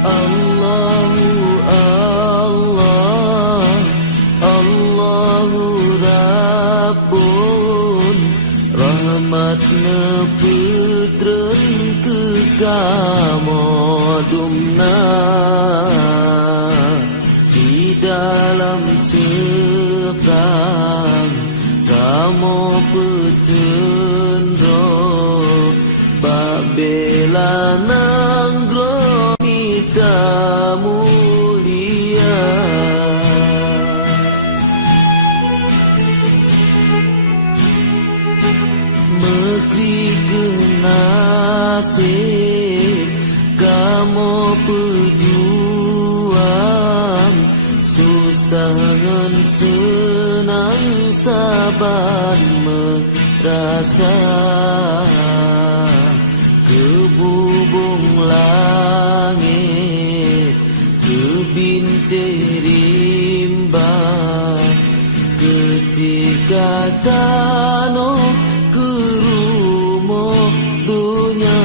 Allahu Allah, Allahu Rabbun, rahmatna putren ke kamodumna, di dalam sekam kamu petendro babela nanggro mita mulia. Negeri genasih kamu pejuang, susah ngan senang saban merasa, ke bubung langit, ke bintik rimba, ketika tanah ke rumah dunia.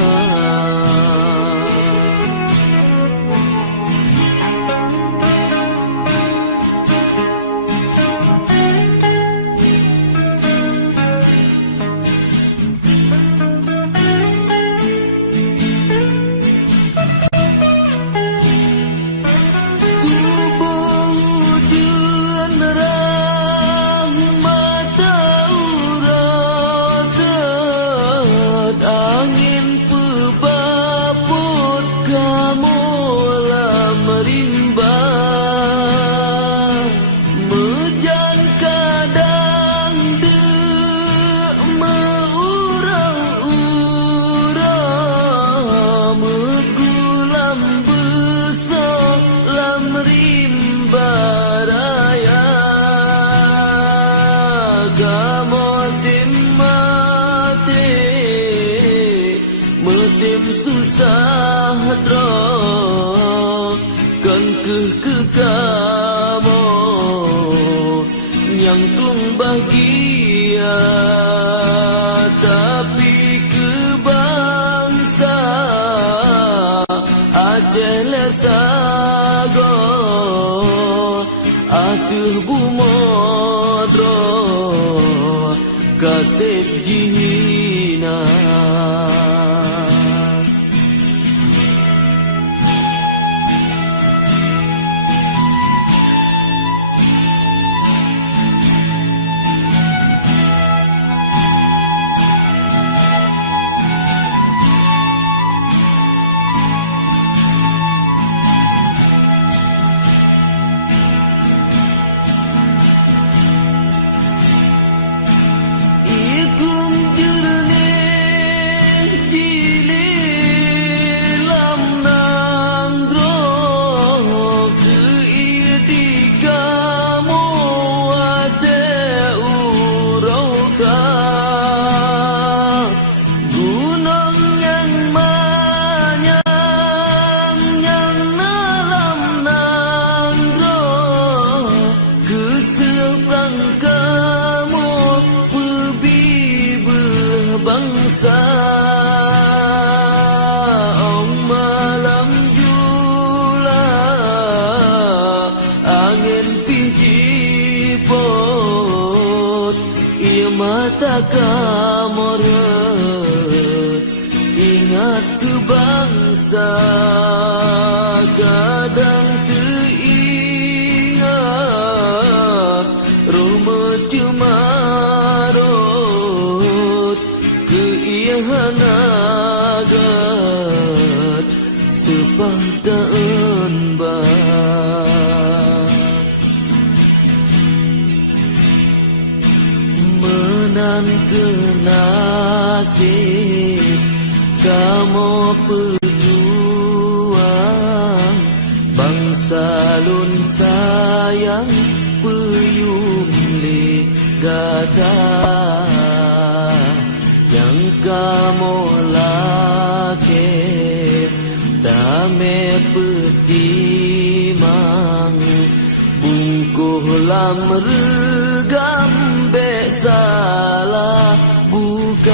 Susah drog kan ke kamu yang tung bahagia, tapi ke bangsa Aceh lesago atuh bumodro kasih jihina. Bangsa om malam jula angin piji pot ia mata kamoret ingat ke bangsa kadang teringat rumah cemarot hanagat sepataan bah menan ke nasib kamu pejuang bangsa lun sayang peyum le gata yang kamu laki dame petimang bungkuh lam regam be salah bukan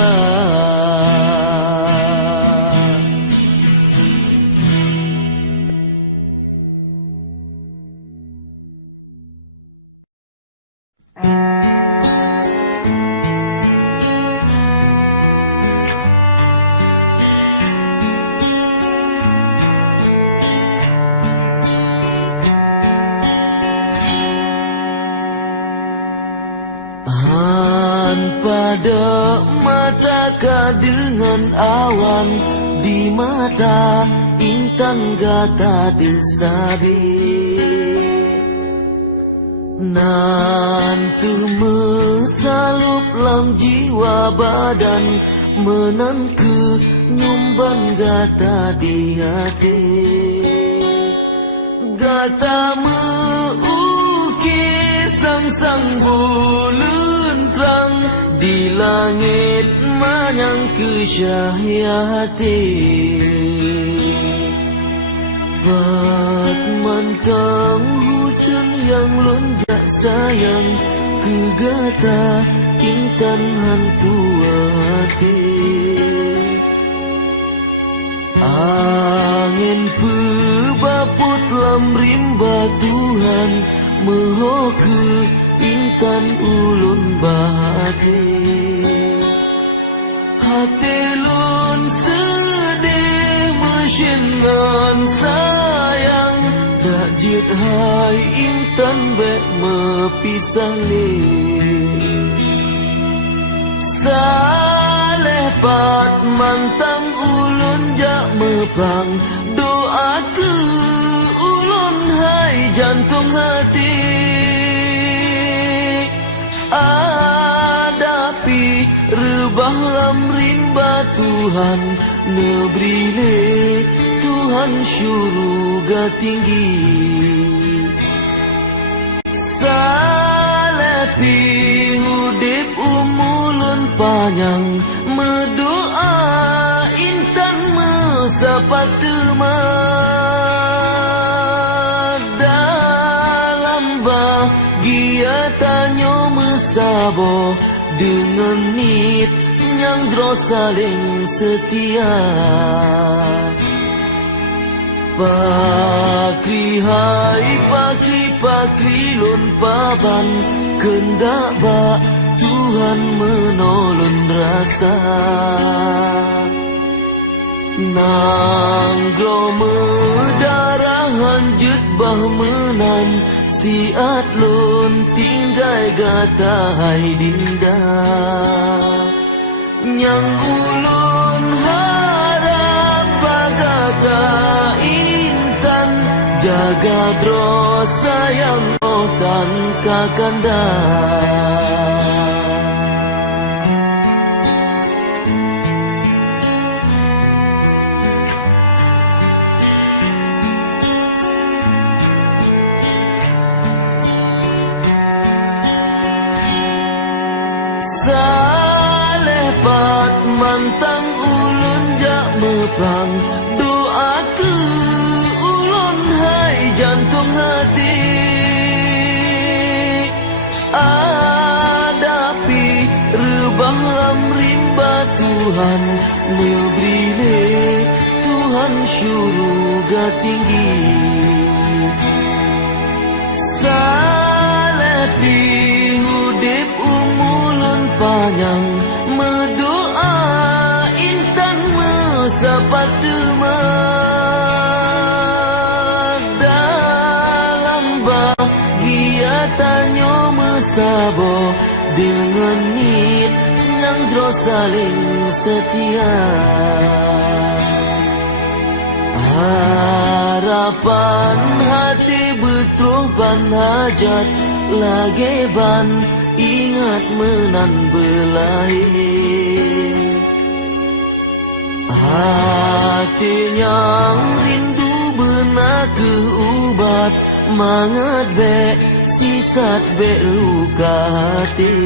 sangka dengan awan di mata intan gata desabe. Nanti mesalup lam jiwa badan menan ke nyumban gata di hati. Gata meukir sang-sang bulan terang di langit manyang kesyahiyati. Batmantang hujan yang lonjak sayang ke gata intan hantu hati. Angin pebaput lam rimba Tuhan meho ke intan ulun bahati. Hati lun sedih mesin ngan sayang tak jid hai intan bek mepisah le. Saleh pat mantang ulun jak meprang doa ke ulun hai jantung hati. Adapi rebah lam rimba Tuhan nebrile Tuhan syurga tinggi. Salepi hudip umulun panjang medoa intan mesapat dalam bahagia tanyo mesabo dengan nit yang terus saling setia. Pakri hai pakri lun papan kendak bak Tuhan menolong rasa. Nanggro medarah hanjut bah menan siat lun tinggai gata hai dinda. Nyang ulun harap bagata intan jaga terus sayang otan kakanda. Saleh pat mantang ulun jak meprang doa ke ulun hai jantung hati. Adapi rebah lam rimba Tuhan nebrile Tuhan syurga tinggi. Salepi hudip umulun panjang medoa intan mesapat dalam bahagia tanyo mesabo dengan nit yang terus saling setia. Harapan hati betroban hajat lageban ingat menan belahi. Hati yang rindu benak keubat mangat bek sisat bek luka hati.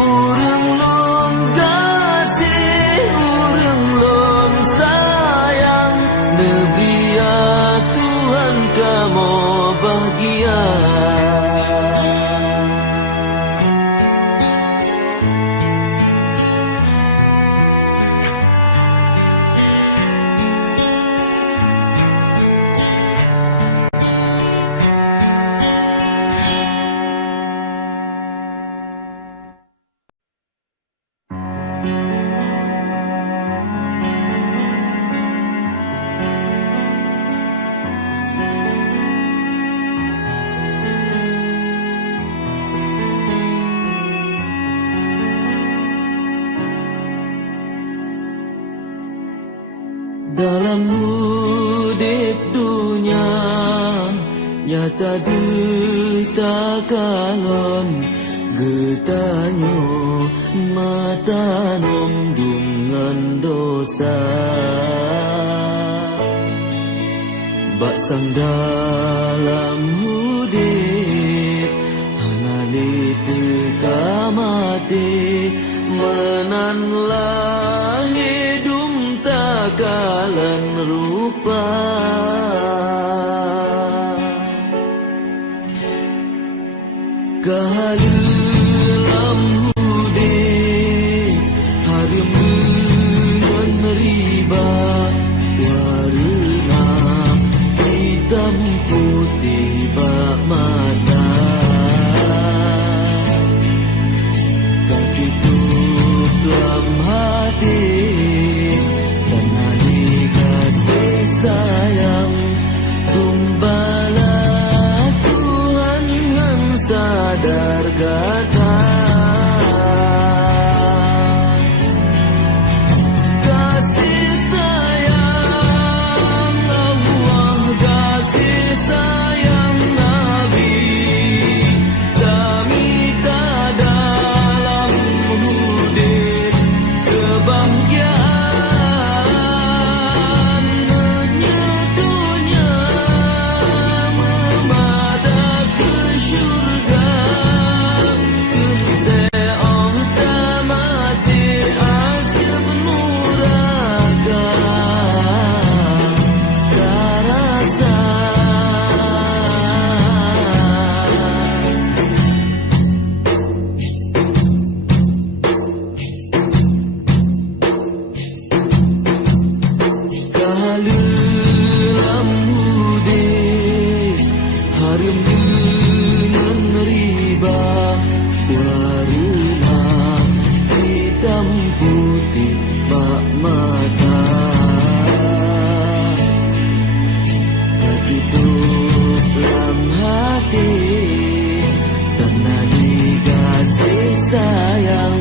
Urang lon kasih urang lon sayang nebia Tuhan kamu bahagia. dalam hidup dunia nyata duta kalon getanyo mata nom dengan dosa baksang dalam hidup hanali teka mati menanlah hidup takalan rupa kahalulam hudip harum menerima warna hitam putih bak mata kaki dalam hati tenani kasih sayang tumbalah Tuhan yang sadar kata kasih sayang Allah kasih sayang Nabi kami tak dalam hidup kebahagiaan menyedunya memada ke syurga keteoh tamati asib nuraka karasa kahalulam hudip harum dengan riba warna hitam putih bak mata tertutup dalam hati tenani kasih sayang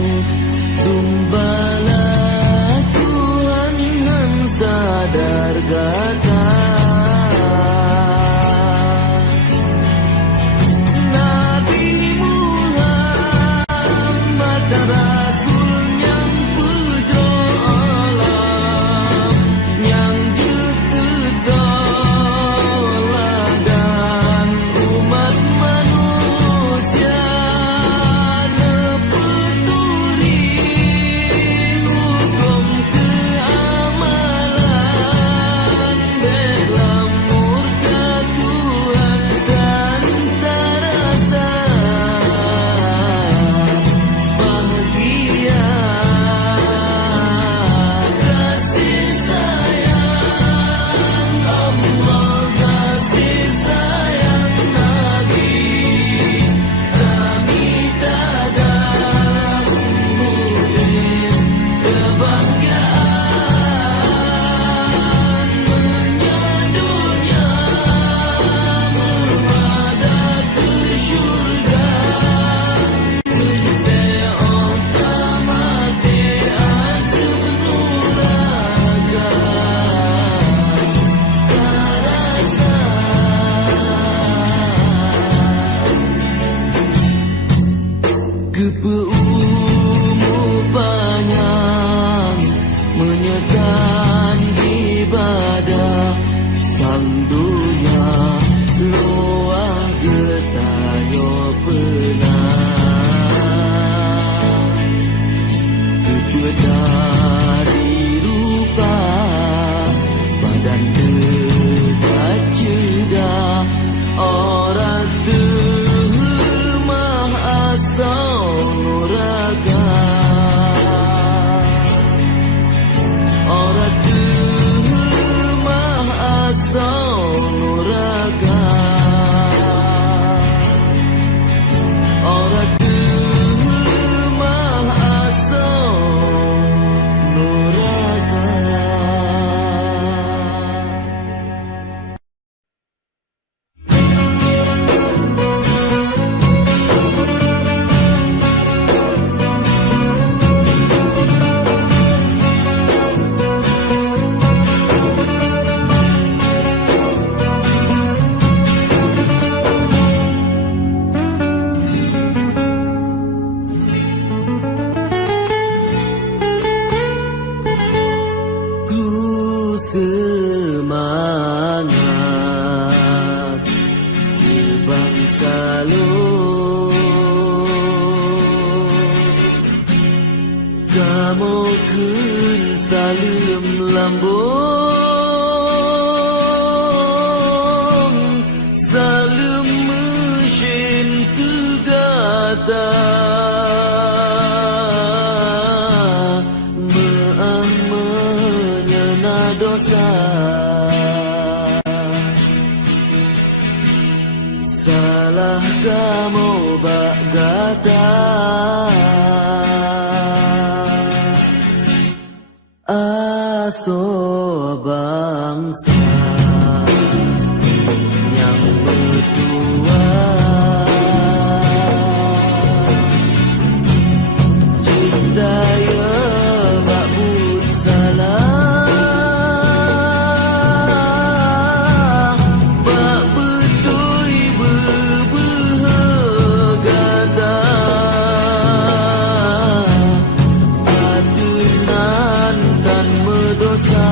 tumbalah Tuhan yang sadar kata Nabi Muhammad Rasul yang puja alam yang teladan umat manusia nepeturi hukum keamalan semangat di bangsa lo kamu kun salim lambung salim mesin kegata maaf menyena dosa salah kamu bak gata aso bangsa yang bertua daya bak but salah bak betul berbehagata adunan tan medosa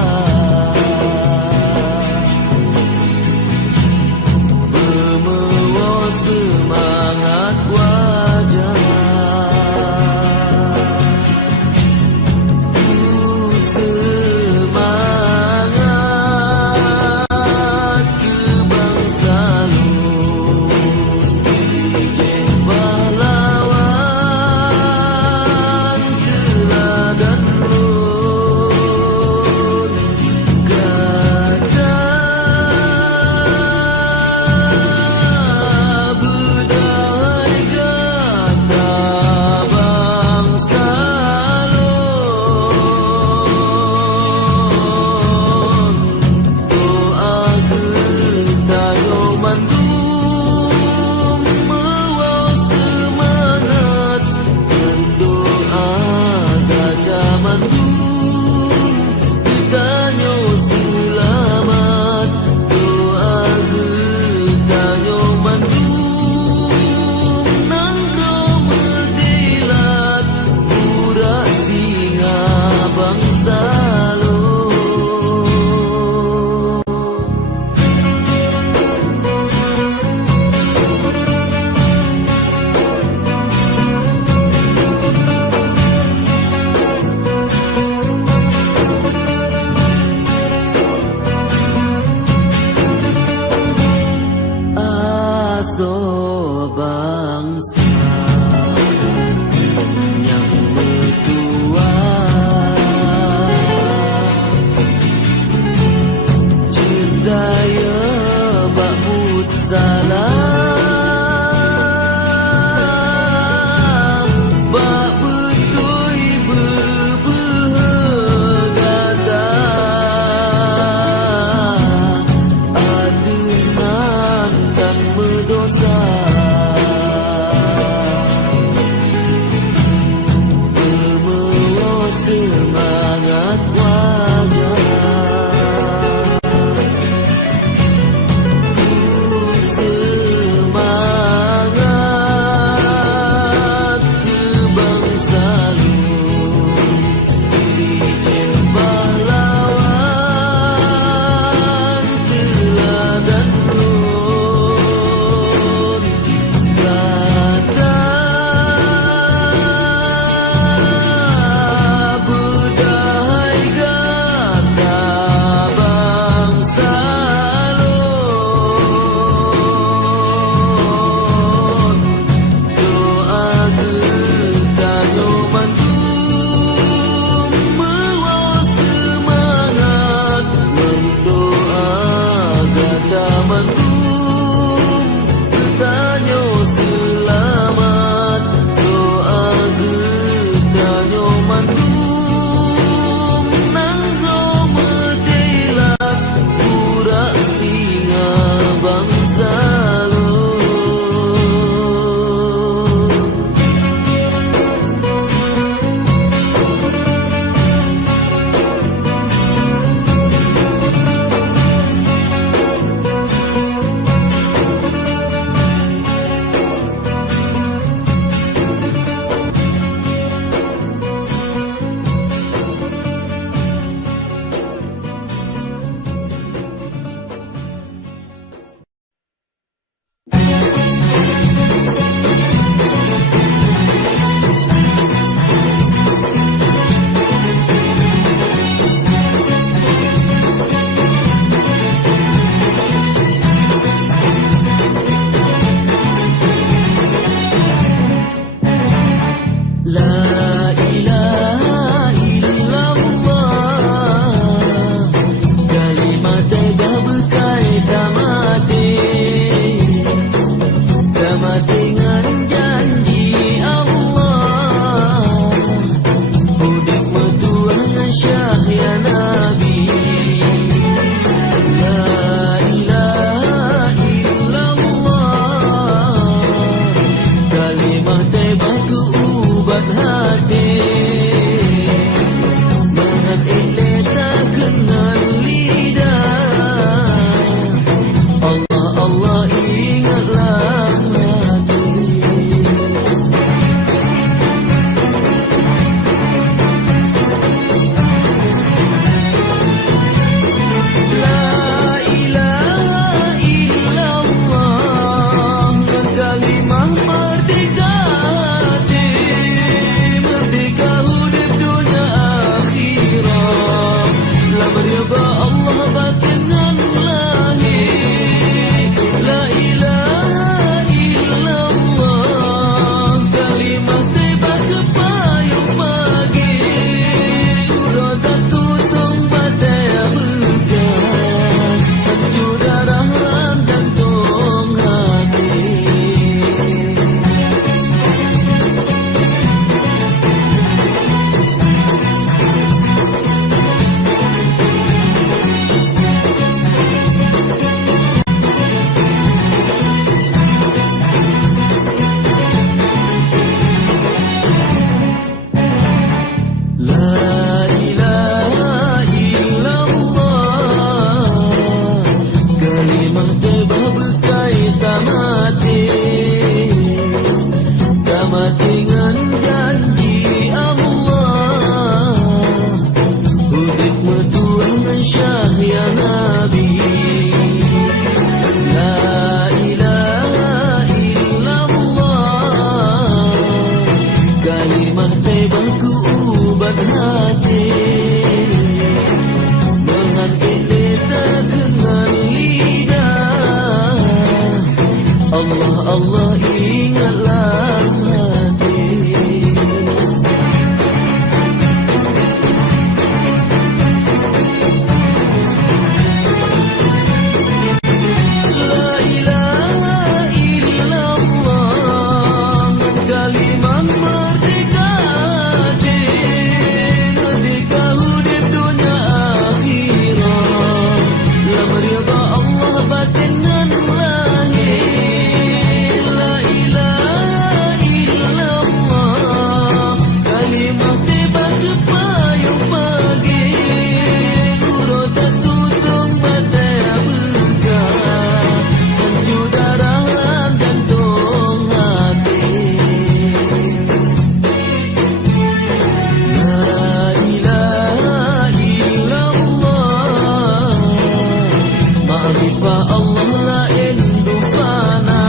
fa Allah la indufana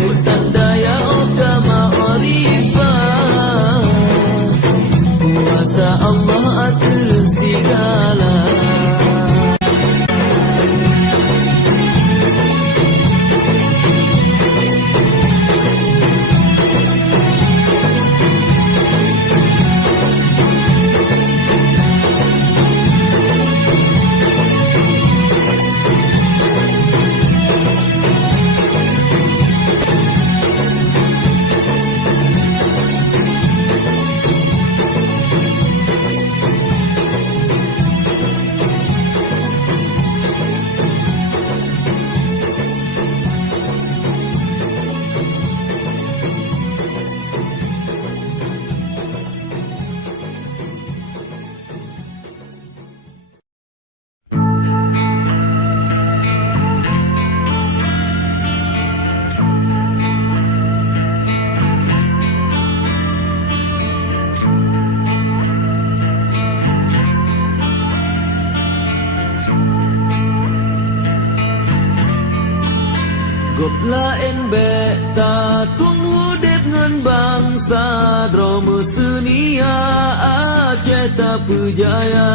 Bukan daya oka ma'arifa Kuasa Allah atas segala Gop lain beta tunggu dep ngan bangsa drama senia Aceh tak perjaya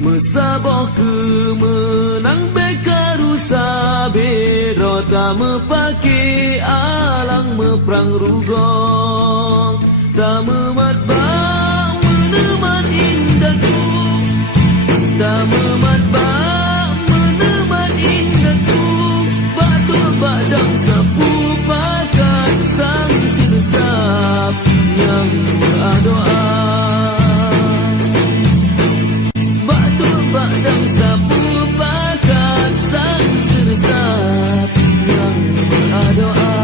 Mesabah kemenang beka rusa bedro tak mepake alang meperang rugong tak memat bang meneman indahku tak memat bang meneman indahku Badang sapu pakat sang sinesap yang berdoa Badang sapu pakat sang sinesap yang berdoa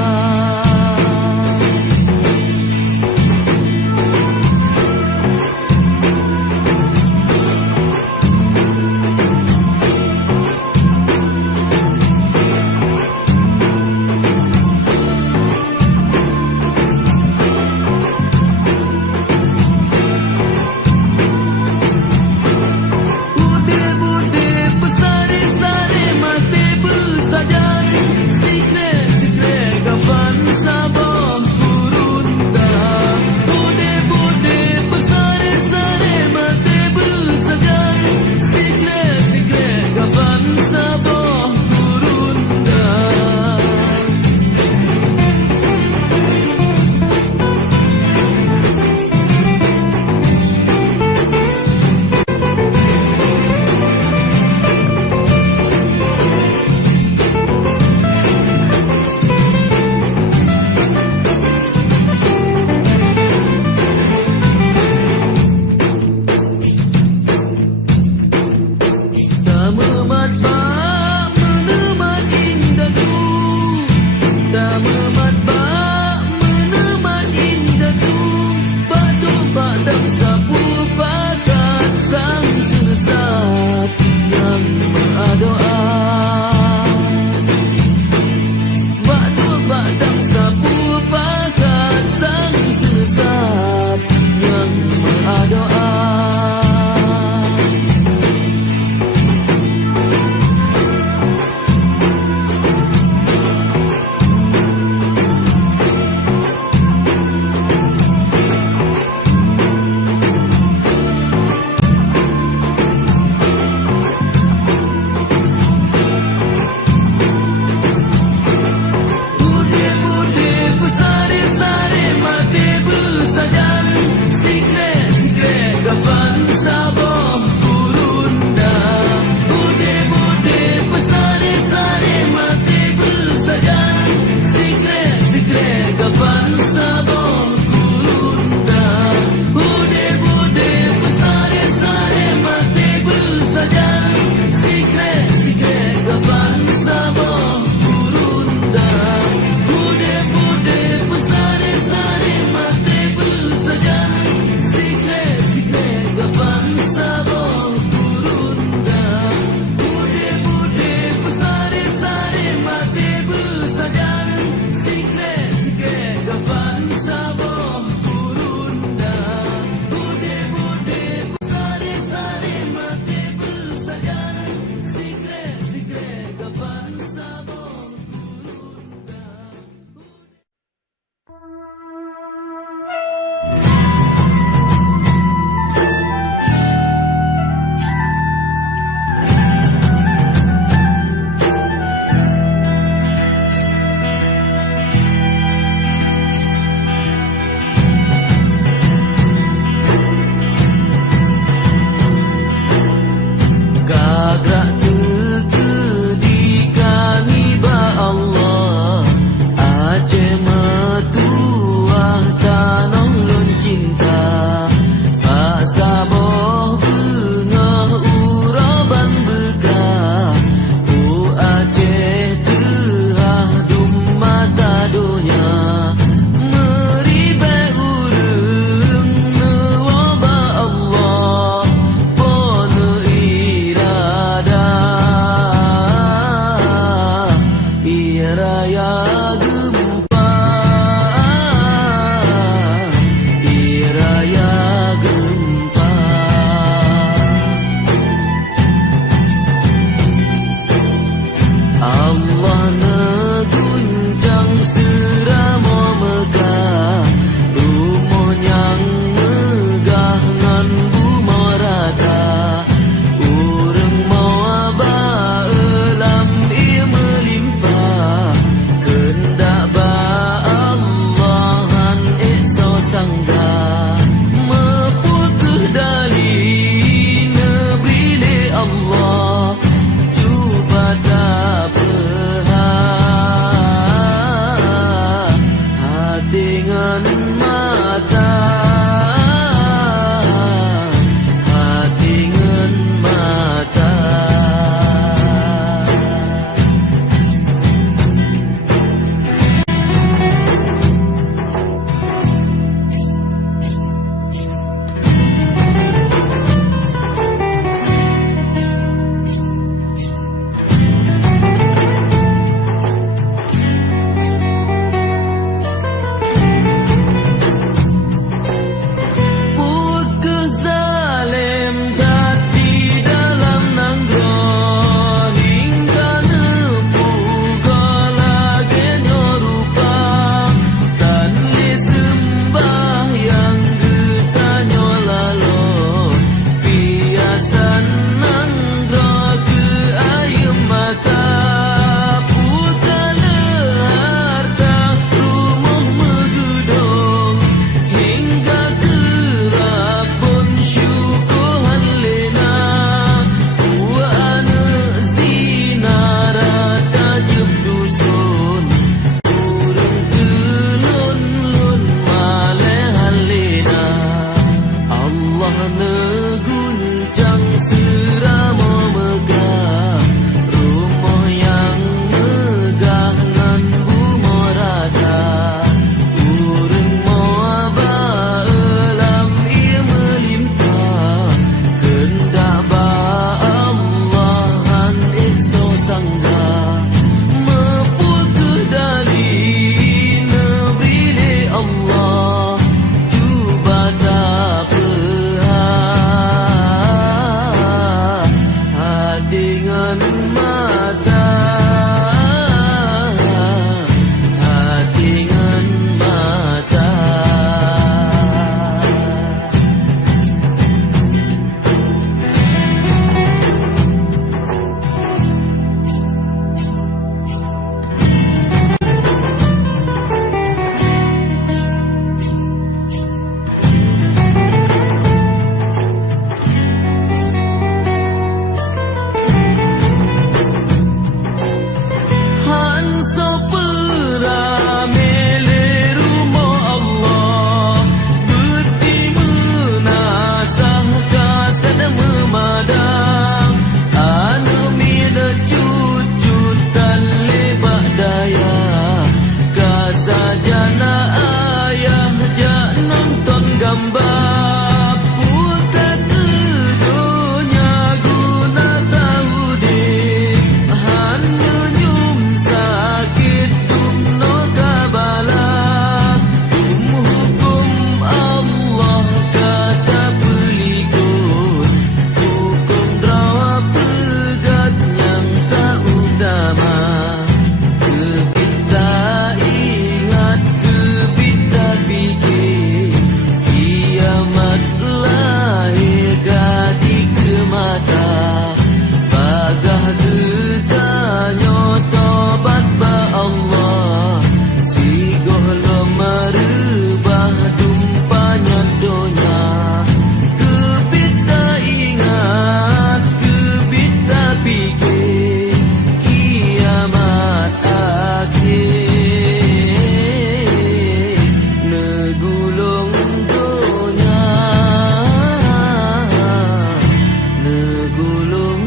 gulung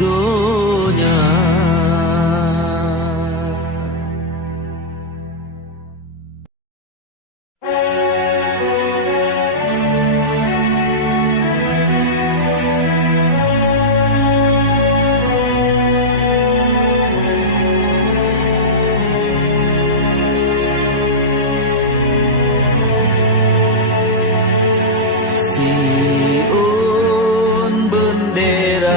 donya. Siun bendera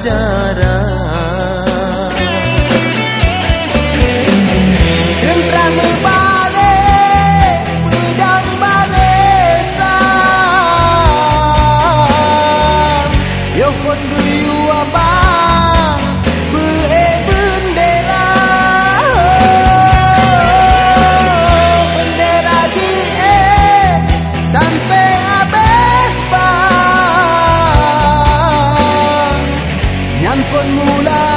pacaran. Tentram balik pedang balesan, yo kon guyu abang bendera, bendera di sampai habis bang, nyan kon mula